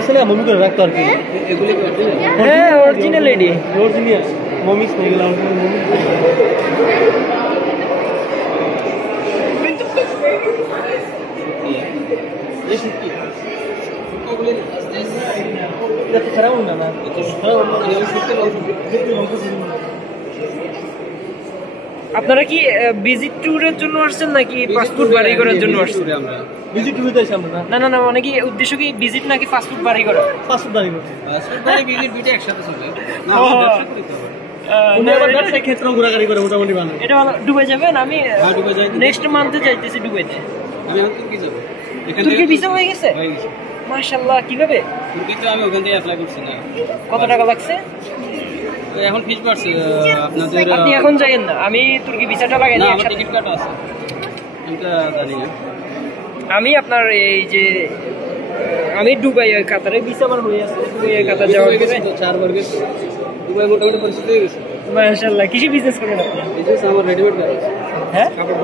আছে না মমি করে রাখতো আর কি এগুলি হ্যাঁ অরিজিনাল এডি অরিজিনাল মমিস না এগুলো অরিজিনাল মমি ये सुट्टी এটা তো খারাপ না না তো খারাপ না এই সুট্টি আপনারা কি ভিজিট ট্যুরের জন্য আসছেন নাকি পাসপোর্ট বাড়ি করার জন্য আসছেন? আমরা ভিজিট ট্যুরে যাই আমরা না না না মানে কি উদ্দেশ্য কি ভিজিট নাকি পাসপোর্ট বাড়ি করা? পাসপোর্ট বাড়ি করতে পাসপোর্ট বাড়ি ভিজিট দুইটা একসাথে চলে না ব্যবসা করতে হবে উনি আবার ব্যবসায়িক ক্ষেত্রে ঘোরাঘুরি করে মোটামুটি ভালো এটা দুবাই যাবেন আমি দুবাই যাই নেক্সট মান্থে যাইতেছি দুবাইতে আমি তুর্কি যাব তুর্কি ভিসা হয়ে গেছে হয়ে গেছে মাশাআল্লাহ কিভাবে তুর্কিতে আমি ওখান থেকে অ্যাপ্লাই করছি না কত টাকা লাগছে এখন ফিস বাড়ছে আপনাদের আপনি এখন যাইেন না আমি তুর্কি ভিসাটা লাগাই না দিই আমার একসাথে টিকিট কাটা আছে এটা জানি না আমি আপনার এই যে আমি দুবাই কাতারে ভিসা আমার হয়ে আছে দুবাই কাতার যাওয়ার হয়ে গেছে তো 4 বার গেছে দুবাই মোটামুটি পরিস্থিতি হয়ে গেছে মাশাআল্লাহ কিসে বিজনেস করেন আপনি এই যে আমার রেডিমেড গাড়ি হ্যাঁ কাপড়